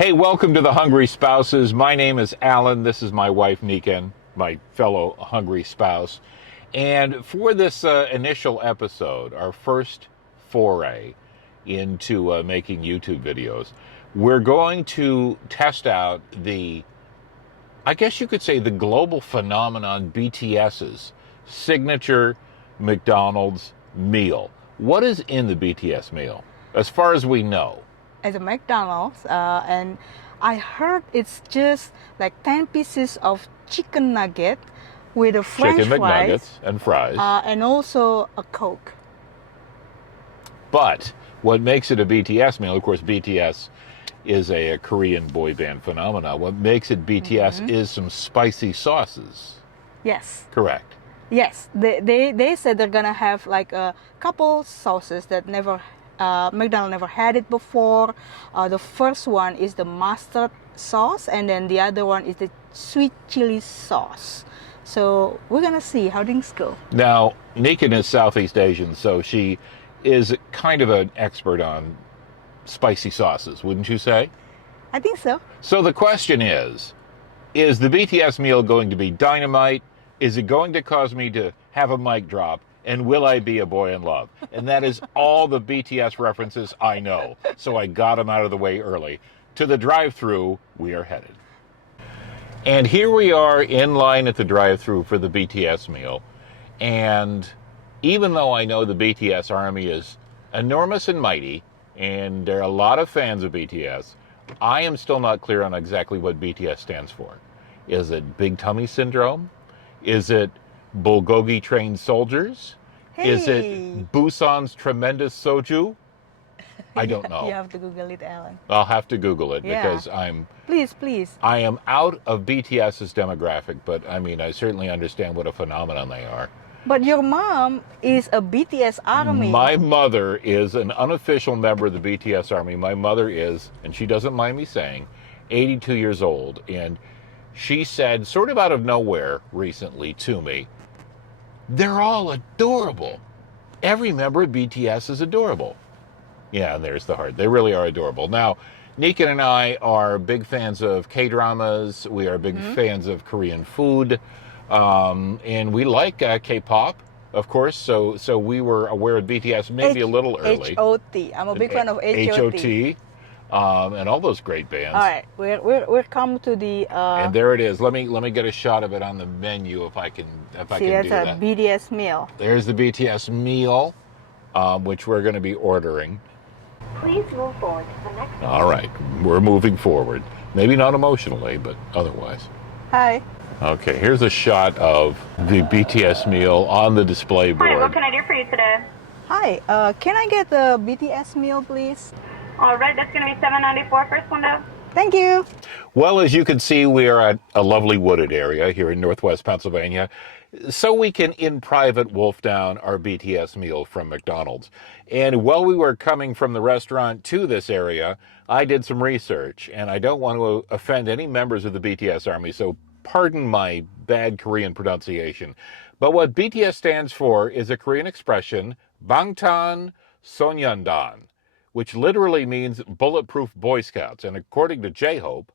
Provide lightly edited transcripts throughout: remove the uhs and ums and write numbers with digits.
Hey, welcome to the Hungry Spouses. My name is Alan. This is my wife, Niken, my fellow hungry spouse. And for this initial episode, our first foray into making YouTube videos, we're going to test out I guess you could say, the global phenomenon BTS's signature McDonald's meal. What is in the BTS meal, as far as we know? At the McDonald's, and I heard it's just like 10 pieces of chicken nugget with a French Chicken fries, McNuggets and fries. and also a Coke. But what makes it a BTS meal, of course, BTS is a Korean boy band phenomenon. What makes it BTS is some spicy sauces. Yes. Correct. Yes. They said they're gonna have like a couple sauces that McDonald's never had it before. The first one is the mustard sauce, and then the other one is the sweet chili sauce. So we're gonna see how things go. Now, Niken is Southeast Asian, so she is kind of an expert on spicy sauces, wouldn't you say? I think so. So the question is the BTS meal going to be dynamite? Is it going to cause me to have a mic drop? And will I be a boy in love? And that is all the BTS references I know. So I got them out of the way early. To the drive-thru, we are headed. And here we are in line at the drive-thru for the BTS meal. And even though I know the BTS army is enormous and mighty, and there are a lot of fans of BTS, I am still not clear on exactly what BTS stands for. Is it Big Tummy Syndrome? Is it Bulgogi Trained Soldiers? Hey. Is it Busan's Tremendous Soju? I don't know. You have to Google it, Alan. I'll have to Google it Yeah. because Please. I am out of BTS's demographic, but I mean, I certainly understand what a phenomenon they are. But your mom is a BTS army. My mother is an unofficial member of the BTS army. My mother is, and she doesn't mind me saying, 82 years old. And she said, sort of out of nowhere recently to me, they're all adorable. Every member of BTS is adorable. Yeah, and there's the heart. They really are adorable. Now, Niken and I are big fans of K-dramas. We are big fans of Korean food. And we like K-pop, of course. So we were aware of BTS maybe a little early. H.O.T. I'm a big fan of H.O.T. H.O.T. And all those great bands. All right, we're come to the. And there it is. Let me get a shot of it on the menu if I can do that's that. a BTS meal. There's the BTS meal, which we're going to be ordering. Please move forward to the next. All right, we're moving forward. Maybe not emotionally, but otherwise. Hi. Okay, here's a shot of the BTS meal on the display board. Hi, what can I do for you today? Hi. Can I get the BTS meal, please? All right, that's going to be $7.94 first window. Thank you. Well, as you can see, we are at a lovely wooded area here in northwest Pennsylvania, so we can in private wolf down our BTS meal from McDonald's. And while we were coming from the restaurant to this area, I did some research, and I don't want to offend any members of the BTS army, so pardon my bad Korean pronunciation. But what BTS stands for is a Korean expression, Bangtan Sonyeondan, which literally means Bulletproof Boy Scouts. And according to J-Hope,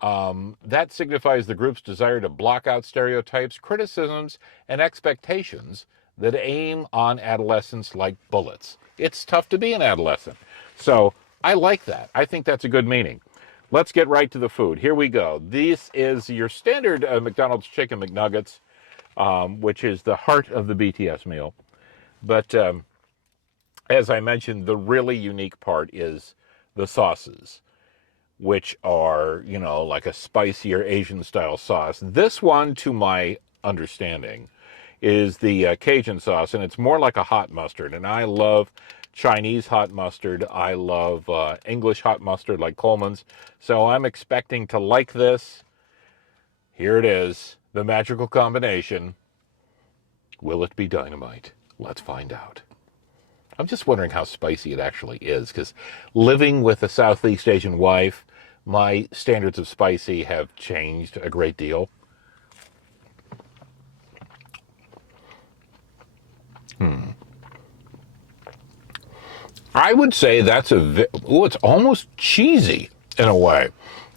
that signifies the group's desire to block out stereotypes, criticisms, and expectations that aim on adolescents like bullets. It's tough to be an adolescent. So I like that. I think that's a good meaning. Let's get right to the food. Here we go. This is your standard McDonald's Chicken McNuggets, which is the heart of the BTS meal. But as I mentioned, the really unique part is the sauces, which are, like a spicier Asian-style sauce. This one, to my understanding, is the Cajun sauce, and it's more like a hot mustard. And I love Chinese hot mustard. I love English hot mustard like Coleman's. So I'm expecting to like this. Here it is, the magical combination. Will it be dynamite? Let's find out. I'm just wondering how spicy it actually is, because living with a Southeast Asian wife, my standards of spicy have changed a great deal. I would say that's it's almost cheesy. in a way.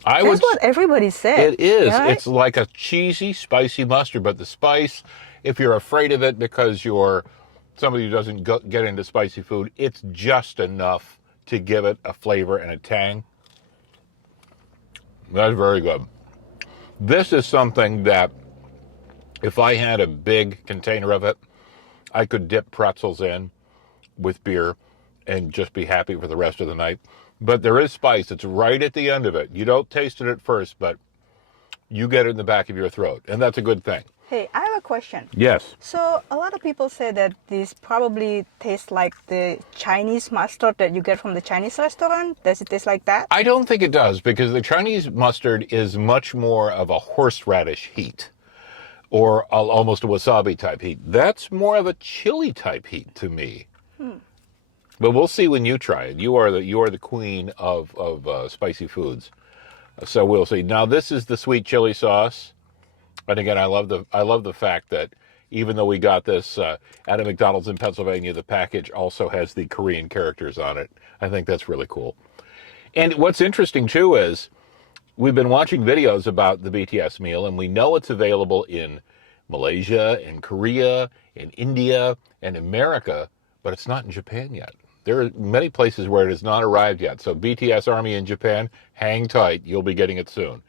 That's what everybody said. It is. Right? It's like a cheesy, spicy mustard, but the spice, if you're afraid of it because you're somebody who doesn't get into spicy food, it's just enough to give it a flavor and a tang. That's very good. This is something that if I had a big container of it, I could dip pretzels in with beer and just be happy for the rest of the night. But there is spice. It's right at the end of it. You don't taste it at first, but you get it in the back of your throat. And that's a good thing. Hey, I have a question. Yes. So a lot of people say that this probably tastes like the Chinese mustard that you get from the Chinese restaurant. Does it taste like that? I don't think it does, because the Chinese mustard is much more of a horseradish heat or almost a wasabi type heat. That's more of a chili type heat to me. But we'll see when you try it. You are the queen of spicy foods, so we'll see. Now this is the sweet chili sauce, and again, I love the fact that even though we got this at a McDonald's in Pennsylvania, the package also has the Korean characters on it. I think that's really cool. And what's interesting too is we've been watching videos about the BTS meal, and we know it's available in Malaysia, in Korea, in India, and America, but it's not in Japan yet. There are many places where it has not arrived yet. So BTS Army in Japan, hang tight. You'll be getting it soon.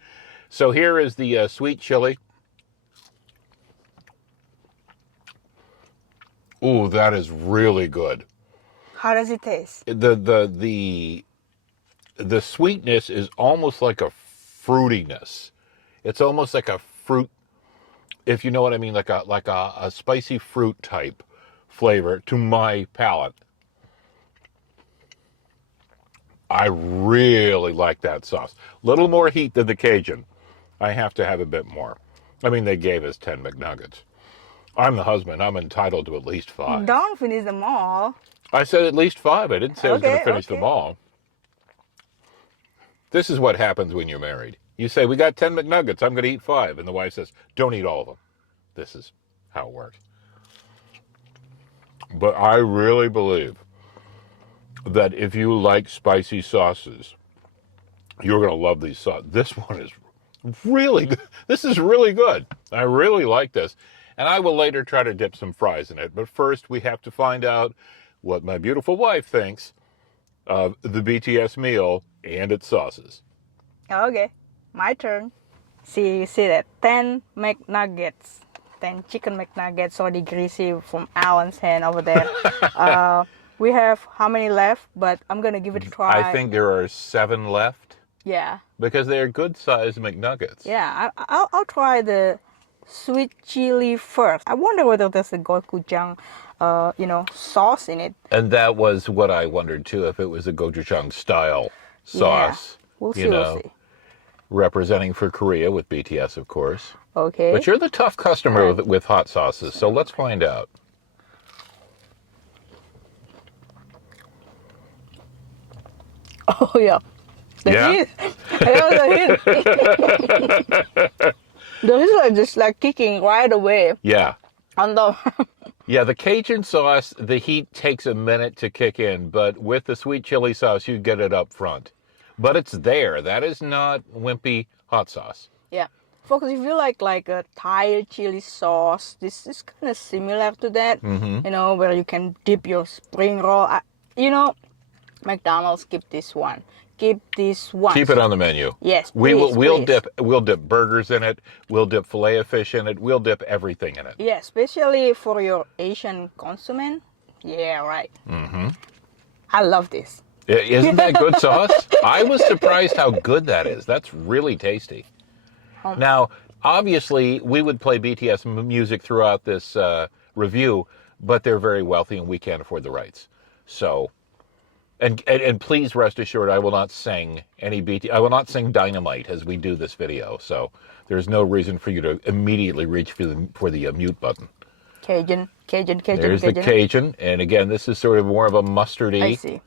So here is the sweet chili. Ooh, that is really good. How does it taste? The sweetness is almost like a fruitiness. It's almost like a fruit, if you know what I mean, like a spicy fruit type flavor to my palate. I really like that sauce. Little more heat than the Cajun. I have to have a bit more. I mean, they gave us 10 McNuggets. I'm the husband. I'm entitled to at least 5. Don't finish them all. I said at least 5. I didn't say I was going to finish Okay. them all. This is what happens when you're married. You say, we got 10 McNuggets. I'm going to eat 5. And the wife says, don't eat all of them. This is how it works. But I really believe that if you like spicy sauces, you're going to love these sauces. This one is really good. This is really good. I really like this. And I will later try to dip some fries in it. But first, we have to find out what my beautiful wife thinks of the BTS meal and its sauces. Okay, my turn. See that 10 McNuggets, 10 chicken McNuggets, already greasy from Alan's hand over there. We have how many left? But I'm gonna give it a try. I think there are 7 left. Yeah. Because they are good-sized McNuggets. Yeah, I'll try the sweet chili first. I wonder whether there's a gochujang, sauce in it. And that was what I wondered too, if it was a gochujang style sauce. Yeah. We'll see. Representing for Korea with BTS, of course. Okay. But you're the tough customer with hot sauces, so let's find out. Oh yeah. The heat. The heat is like kicking right away. Yeah. On the Yeah, the Cajun sauce, the heat takes a minute to kick in, but with the sweet chili sauce, you get it up front. But it's there. That is not wimpy hot sauce. Yeah. Folks, if you like a Thai chili sauce, this is kind of similar to that. Mm-hmm. Where you can dip your spring roll. McDonald's keep this one. Keep this one. Keep it on the menu. Yes, We'll please. dip burgers in it. We'll dip filet of fish in it. We'll dip everything in it. Yeah, especially for your Asian consummate. Yeah, right. Mm-hmm. I love this. Isn't that good sauce? I was surprised how good that is. That's really tasty. Now, obviously, we would play BTS music throughout this review, but they're very wealthy and we can't afford the rights. So, and please rest assured, I will not sing any I will not sing Dynamite as we do this video. So there's no reason for you to immediately reach for the mute button. Cajun. There's the Cajun, and again, this is sort of more of a mustardy.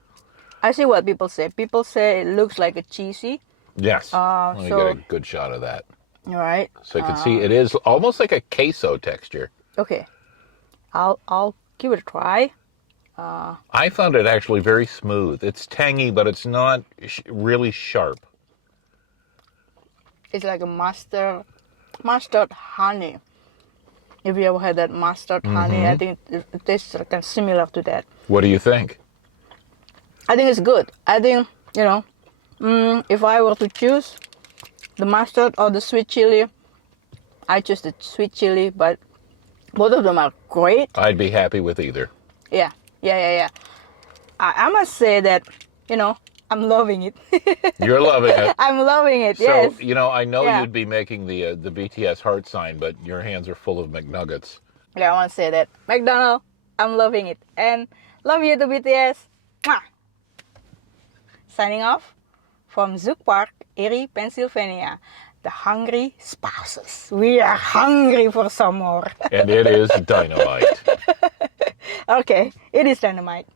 I see what people say. People say it looks like a cheesy. Yes. Let me get a good shot of that. All right. So you can see it is almost like a queso texture. Okay. I'll give it a try. I found it actually very smooth. It's tangy, but it's not really sharp. It's like a mustard honey. If you ever had that mustard honey, I think it tastes kind of similar to that. What do you think? I think it's good. I think, if I were to choose the mustard or the sweet chili, I choose the sweet chili, but both of them are great. I'd be happy with either. Yeah. I must say that, I'm loving it. You're loving it. I'm loving it, So, yes. I know Yeah. you'd be making the BTS heart sign, but your hands are full of McNuggets. Yeah, I want to say that. McDonald, I'm loving it. And love you to BTS. Mwah. Signing off from Zook Park, Erie, Pennsylvania. The hungry spouses. We are hungry for some more. And it is dynamite. Okay, it is dynamite.